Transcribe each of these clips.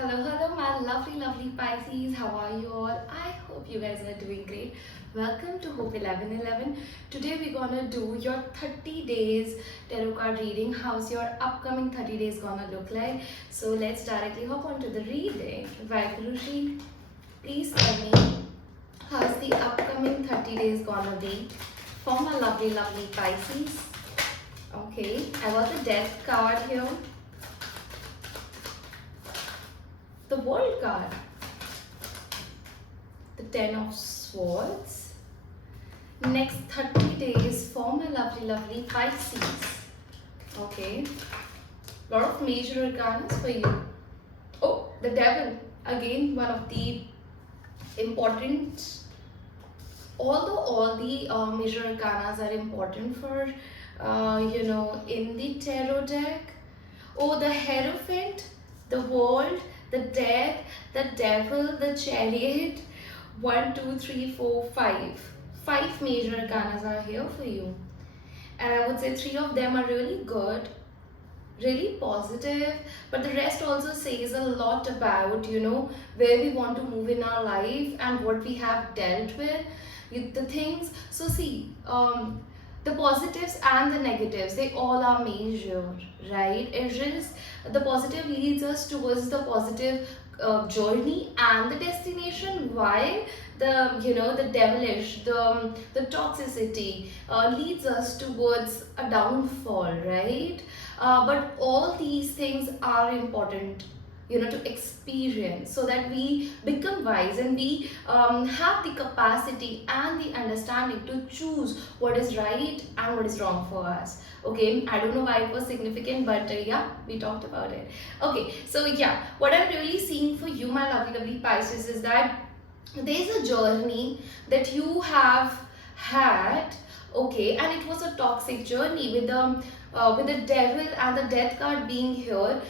Hello, my lovely Pisces. How are you all? I hope you guys are doing great. Welcome to Hope 1111. Today we're gonna do your 30 days tarot card reading. How's your upcoming 30 days gonna look like? So let's directly hop on to the reading. Vaikurushi, please tell me how's the upcoming 30 days gonna be for my lovely Pisces. Okay, I got the death card here. The World card, the Ten of Swords. Next 30 days for my lovely Pisces. Okay, lot of major arcanas for you. Oh, the Devil, again one of the important, although all the major arcanas are important for in the tarot deck. Oh, the Hierophant, the World, the Death, the Devil, the Chariot. 1, 2, 3, 4, 5. 5 major arcanas are here for you. And I would say 3 of them are really good, really positive, but the rest also says a lot about, where we want to move in our life and what we have dealt with, the things. So see, the positives and the negatives, they all are major, right? It is the positive leads us towards the positive journey and the destination, while the devilish, the toxicity leads us towards a downfall, right? But all these things are important, to experience, so that we become wise and we have the capacity and the understanding to choose what is right and what is wrong for us. Okay, I don't know why it was significant, but yeah, we talked about it. Okay, so yeah, what I'm really seeing for you, my lovely Pisces, is that there's a journey that you have had. Okay, and it was a toxic journey with the devil and the death card being here.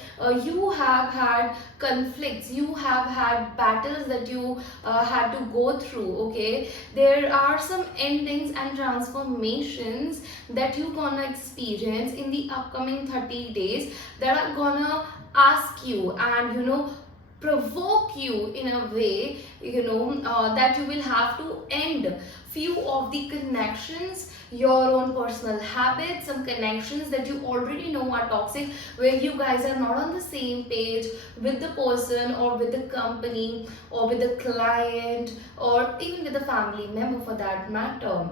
You have had conflicts, you have had battles that you had to go through. Okay, there are some endings and transformations that you gonna experience in the upcoming 30 days that are gonna ask you and provoke you in a way, that you will have to end few of the connections, your own personal habits, some connections that you already know are toxic, where you guys are not on the same page with the person or with the company or with the client or even with the family member for that matter.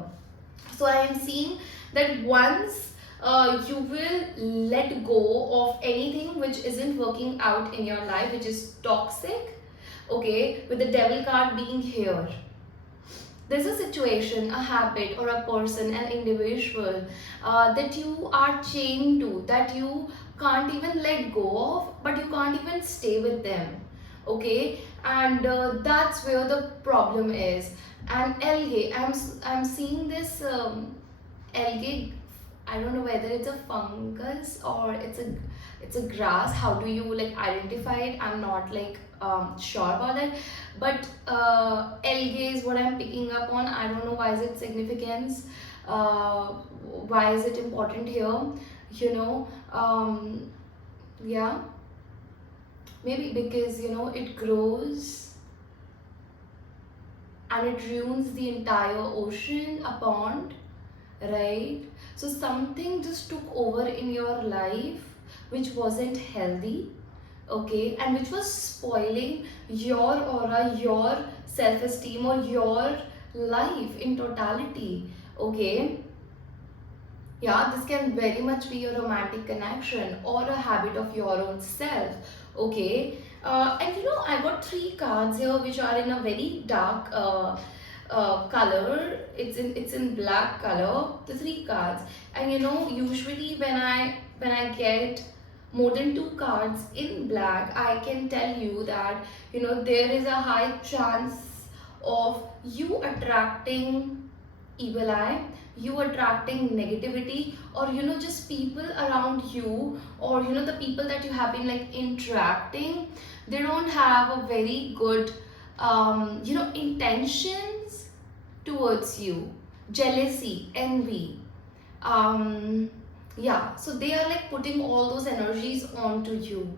So I am seeing that once you will let go of anything which isn't working out in your life, which is toxic. Okay, with the devil card being here, there's a situation, a habit, or a person, an individual that you are chained to, that you can't even let go of, but you can't even stay with them. Okay, and that's where the problem is. And algae, I'm seeing this algae. I don't know whether it's a fungus or it's a grass. How do you like identify it? I'm not like sure about that. But algae is what I'm picking up on. I don't know why is it significance. Why is it important here? You know, yeah, maybe because it grows and it ruins the entire ocean, a pond, right? So something just took over in your life which wasn't healthy, okay, and which was spoiling your aura, your self-esteem, or your life in totality. Okay, yeah, this can very much be a romantic connection or a habit of your own self. Okay, and I got 3 cards here which are in a very dark color. It's in black color, the 3 cards. And usually when I get more than 2 cards in black, I can tell you that there is a high chance of you attracting evil eye, you attracting negativity, or just people around you, or the people that you have been like interacting, they don't have a very good intentions towards you. Jealousy, envy, yeah, so they are like putting all those energies onto you.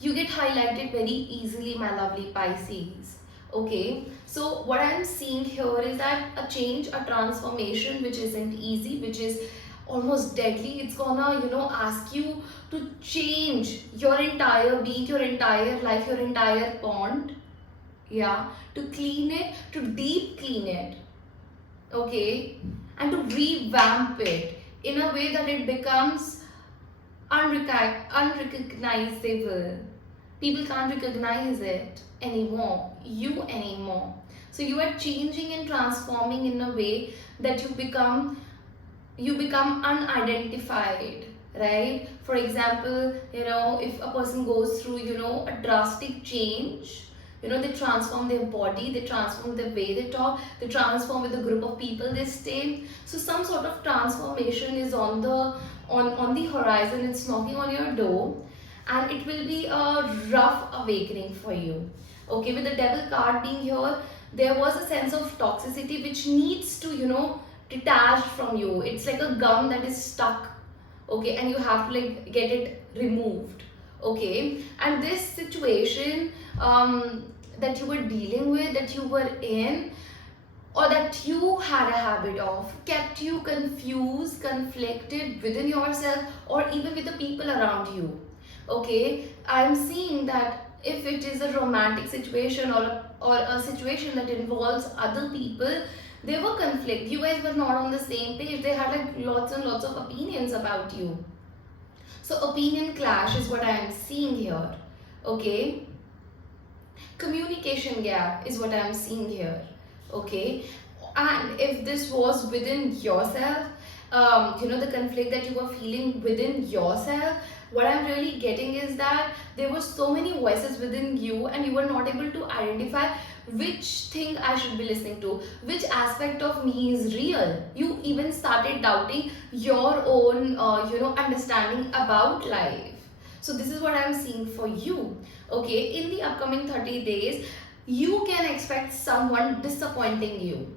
You get highlighted very easily, my lovely Pisces. Okay, so what I'm seeing here is that a change, a transformation which isn't easy, which is almost deadly. It's gonna, ask you to change your entire being, your entire life, your entire pond. Yeah, to clean it, to deep clean it. Okay, and to revamp it in a way that it becomes unrecognizable. People can't recognize it anymore, you anymore. So you are changing and transforming in a way that you become unidentified, right? For example, if a person goes through, a drastic change, they transform their body, they transform the way they talk, they transform with the group of people they stay. So some sort of transformation is on the horizon. It's knocking on your door, and it will be a rough awakening for you. Okay, with the devil card being here, there was a sense of toxicity which needs to, detached from you. It's like a gum that is stuck. Okay, and you have to like get it removed. Okay, and this situation that you were dealing with, that you were in, or that you had a habit of, kept you confused, conflicted within yourself, or even with the people around you. Okay, I'm seeing that if it is a romantic situation, or a situation that involves other people, there were conflict. You guys were not on the same page. They had like lots and lots of opinions about you. So opinion clash is what I am seeing here. Okay, communication gap is what I am seeing here. Okay, and if this was within yourself, the conflict that you were feeling within yourself, what I'm really getting is that there were so many voices within you, and you were not able to identify which thing I should be listening to, which aspect of me is real. You even started doubting your own understanding about life. So this is what I'm seeing for you. Okay, in the upcoming 30 days, you can expect someone disappointing you,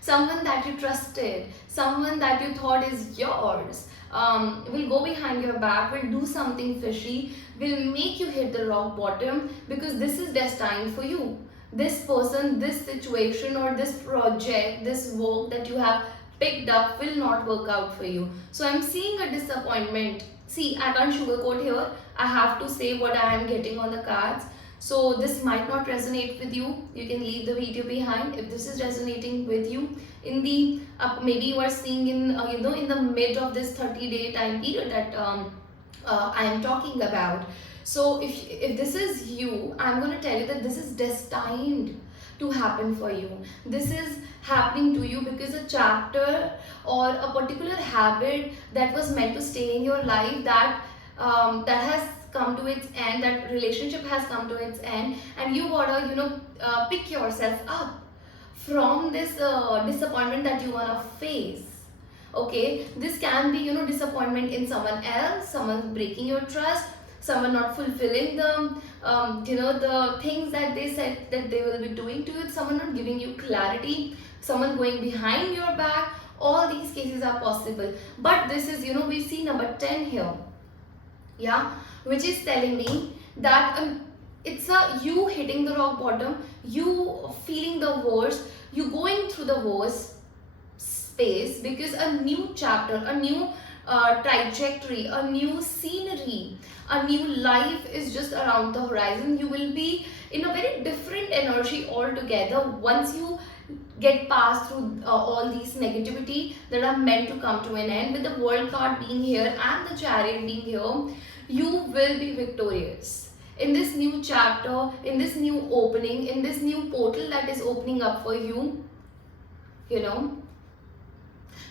someone that you trusted, someone that you thought is yours, will go behind your back, will do something fishy, will make you hit the rock bottom, because this is destined for you. This person, this situation, or this project, this work that you have picked up will not work out for you. So I'm seeing a disappointment. See, I can't sugarcoat here. I have to say what I am getting on the cards. So this might not resonate with you. You can leave the video behind. If this is resonating with you, in the maybe you are seeing in in the mid of this 30-day time period that I am talking about. So if this is you, I'm going to tell you that this is destined to happen for you. This is happening to you because a chapter or a particular habit that was meant to stay in your life, that has come to its end, that relationship has come to its end, and you gotta pick yourself up from this disappointment that you wanna face. Okay, this can be disappointment in someone else, someone breaking your trust, someone not fulfilling the things that they said that they will be doing to you, someone not giving you clarity, someone going behind your back. All these cases are possible, but this is we see number 10 here. Yeah, which is telling me that it's a you hitting the rock bottom, you feeling the worst, you going through the worst space, because a new chapter, a new trajectory, a new scenery, a new life is just around the horizon. You will be in a very different energy altogether once you get past through all these negativity that are meant to come to an end. With the World card being here and the Chariot being here, you will be victorious in this new chapter, in this new opening, in this new portal that is opening up for you.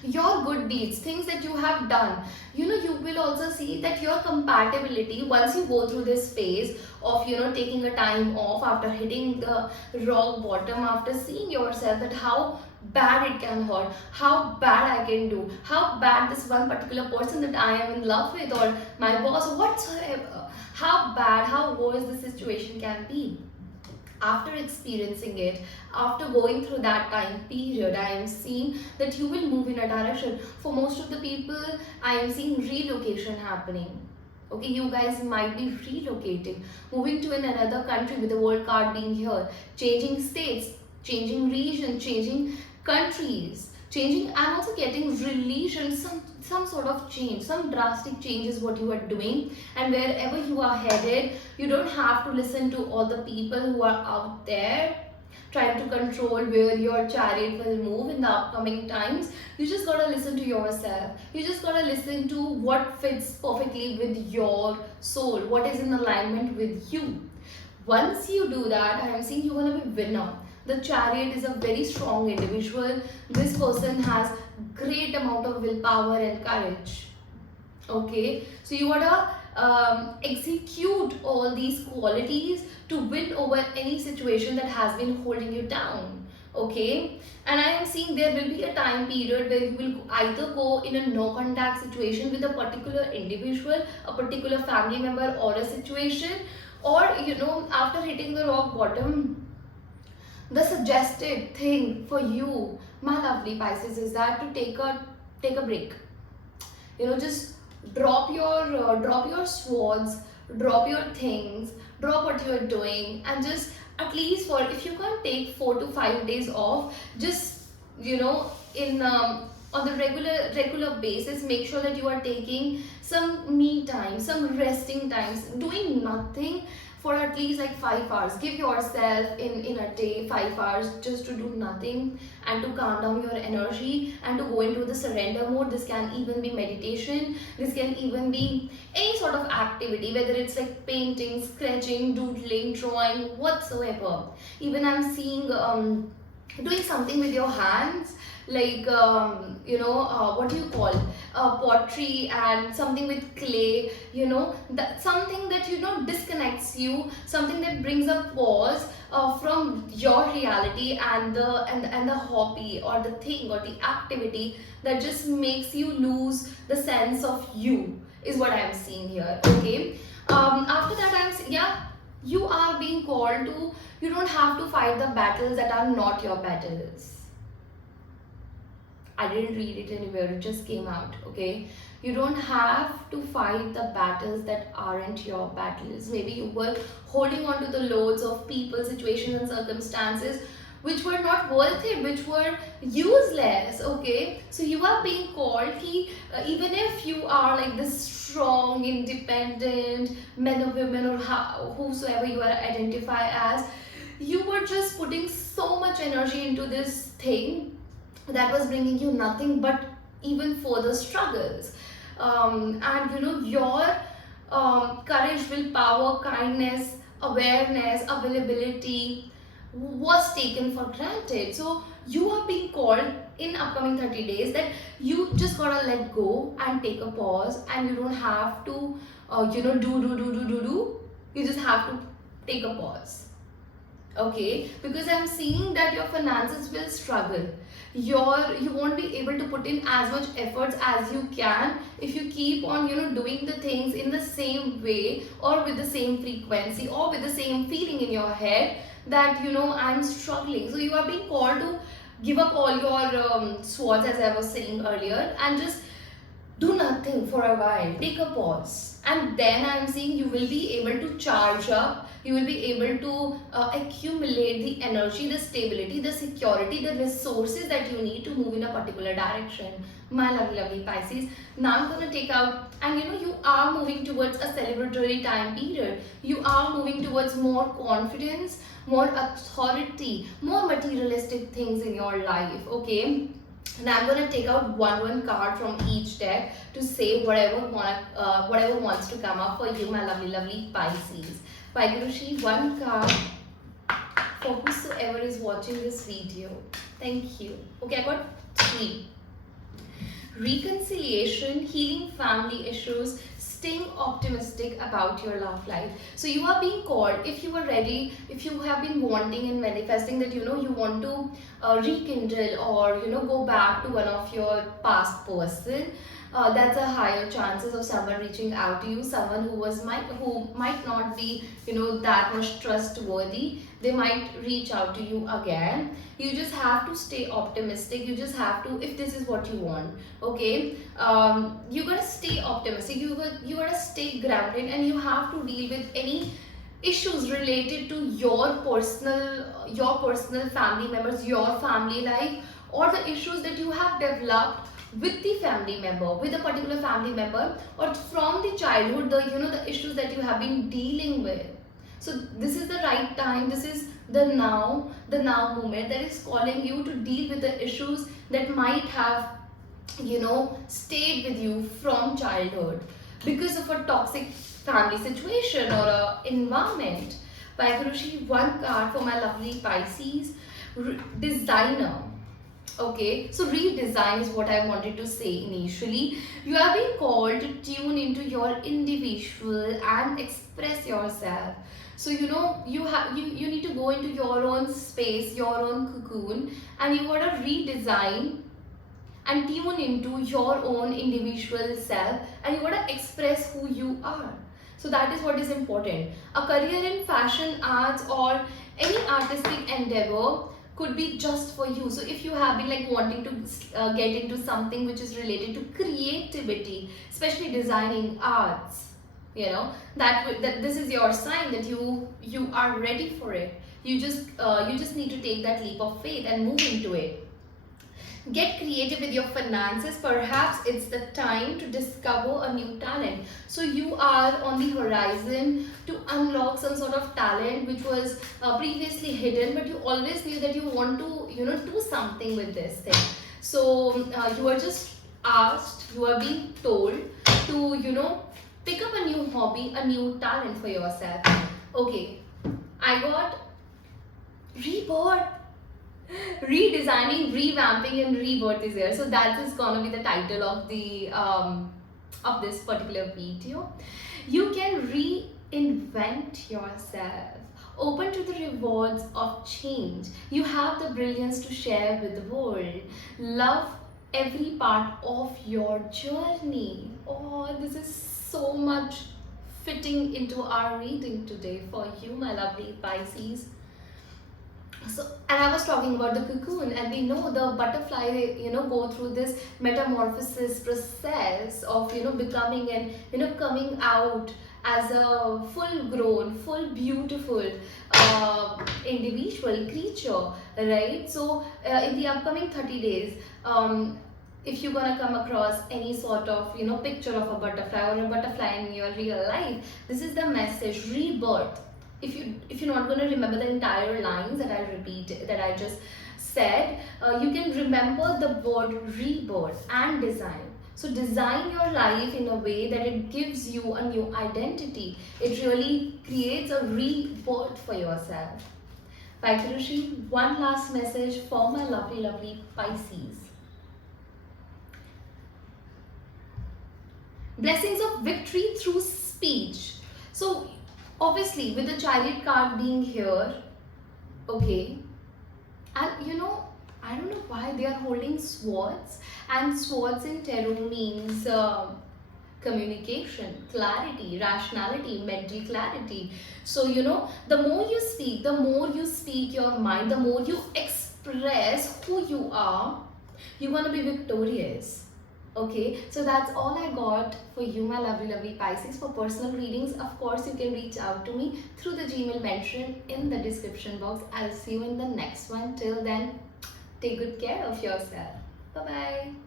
Your good deeds, things that you have done, you will also see that your compatibility, once you go through this phase of taking a time off after hitting the rock bottom, after seeing yourself that how bad it can hurt, how bad I can do, how bad this one particular person that I am in love with, or my boss, whatsoever, how bad, how worse the situation can be. After experiencing it, after going through that time period, I am seeing that you will move in a direction. For most of the people, I am seeing relocation happening. Okay, you guys might be relocating, moving to another country with the world card being here, changing states, changing region, changing countries, changing and also getting religion, some sort of change, some drastic change is what you are doing. And wherever you are headed, you don't have to listen to all the people who are out there trying to control where your chariot will move in the upcoming times. You just gotta listen to yourself. You just gotta listen to what fits perfectly with your soul, what is in alignment with you. Once you do that, I am seeing you're gonna be winner. The chariot is a very strong individual. This person has great amount of willpower and courage. Okay, so you gotta execute all these qualities to win over any situation that has been holding you down. Okay, and I am seeing there will be a time period where you will either go in a no contact situation with a particular individual, a particular family member, or a situation, or after hitting the rock bottom, the suggested thing for you, my lovely Pisces, is that to take a break. Just drop your swords, drop your things, drop what you are doing, and just at least for, if you can't take 4 to 5 days off, just in on the regular basis, make sure that you are taking some me time, some resting times, doing nothing for at least like 5 hours. Give yourself in a day 5 hours just to do nothing and to calm down your energy and to go into the surrender mode. This can even be meditation, this can even be any sort of activity, whether it's like painting, sketching, doodling, drawing, whatsoever. Even I'm seeing doing something with your hands, like what do you call, pottery and something with clay, that something that disconnects you, something that brings a pause from your reality and the hobby or the thing or the activity that just makes you lose the sense of you, is what I am seeing here. Okay, after that you are being called to, you don't have to fight the battles that are not your battles. I didn't read it anywhere, it just came out. Okay, you don't have to fight the battles that aren't your battles. Maybe you were holding on to the loads of people, situations and circumstances which were not worth it, which were useless. Okay, so you are being called ki, even if you are like this strong independent men or women or whosoever you are identify as, you were just putting so much energy into this thing that was bringing you nothing but even further struggles. And your courage, willpower, kindness, awareness, availability was taken for granted. So you are being called in upcoming 30 days that you just gotta let go and take a pause, and you don't have to do. You just have to take a pause. Okay, because I'm seeing that your finances will struggle. You won't be able to put in as much efforts as you can if you keep on doing the things in the same way or with the same frequency or with the same feeling in your head that I'm struggling. So you are being called to give up all your swords, as I was saying earlier, and just do nothing for a while. Take a pause, and then I'm seeing you will be able to charge up. You will be able to accumulate the energy, the stability, the security, the resources that you need to move in a particular direction. My lovely Pisces. Now I'm going to take out, and you are moving towards a celebratory time period. You are moving towards more confidence, more authority, more materialistic things in your life. Okay, now I'm going to take out one card from each deck to say whatever wants to come up for you, my lovely Pisces. Vaigurushi, one card for whosoever is watching this video. Thank you. Okay, I got 3. Reconciliation, healing family issues, staying optimistic about your love life. So you are being called, if you are ready, if you have been wanting and manifesting that you want to rekindle or go back to one of your past person, that's a higher chances of someone reaching out to you, someone who might not be, that much trustworthy. They might reach out to you again. You just have to stay optimistic. You just have to, if this is what you want, okay, you gotta stay optimistic. You gotta stay grounded, and you have to deal with any issues related to your personal family members, your family life, or the issues that you have developed with the family member, with a particular family member, or from the childhood, the issues that you have been dealing with. So this is the right time. This is the now moment that is calling you to deal with the issues that might have stayed with you from childhood because of a toxic family situation or a environment. Vaikurushi, one card for my lovely Pisces. Designer. Okay, so redesign is what I wanted to say initially. You are being called to tune into your individual and express yourself. So you need to go into your own space, your own cocoon, and you gotta redesign and tune into your own individual self, and you gotta express who you are. So that is what is important. A career in fashion, arts, or any artistic endeavor could be just for you. So if you have been like wanting to get into something which is related to creativity, especially designing, arts, that this is your sign that you are ready for it. You just need to take that leap of faith and move into it. Get creative with your finances. Perhaps it's the time to discover a new talent. So you are on the horizon to unlock some sort of talent which was previously hidden, but you always knew that you want to, do something with this thing. So you are just asked, you are being told to, pick up a new hobby, a new talent for yourself. Okay, I got rebirth. Redesigning, revamping, and rebirth is here. So that is gonna be the title of the of this particular video. You can reinvent yourself. Open to the rewards of change. You have the brilliance to share with the world. Love every part of your journey. Oh, this is so much fitting into our reading today for you, my lovely Pisces. So, and I was talking about the cocoon, and we know the butterfly, go through this metamorphosis process of, becoming and, coming out as a full grown, full beautiful individual creature, right? So, in the upcoming 30 days, if you're gonna come across any sort of, picture of a butterfly or a butterfly in your real life, this is the message: rebirth. If you're not going to remember the entire lines that I repeat, that I just said, you can remember the word rebirth and design. So design your life in a way that it gives you a new identity. It really creates a rebirth for yourself. Vaikurushi, one last message for my lovely, lovely Pisces. Blessings of victory through speech. So obviously, with the Chariot card being here, okay, and I don't know why they are holding swords, and swords in tarot means communication, clarity, rationality, mental clarity. So, the more you speak your mind, the more you express who you are, you're going to be victorious. Okay, so that's all I got for you, my lovely, lovely Pisces. For personal readings, of course, you can reach out to me through the Gmail mentioned in the description box. I'll see you in the next one. Till then, take good care of yourself. Bye-bye.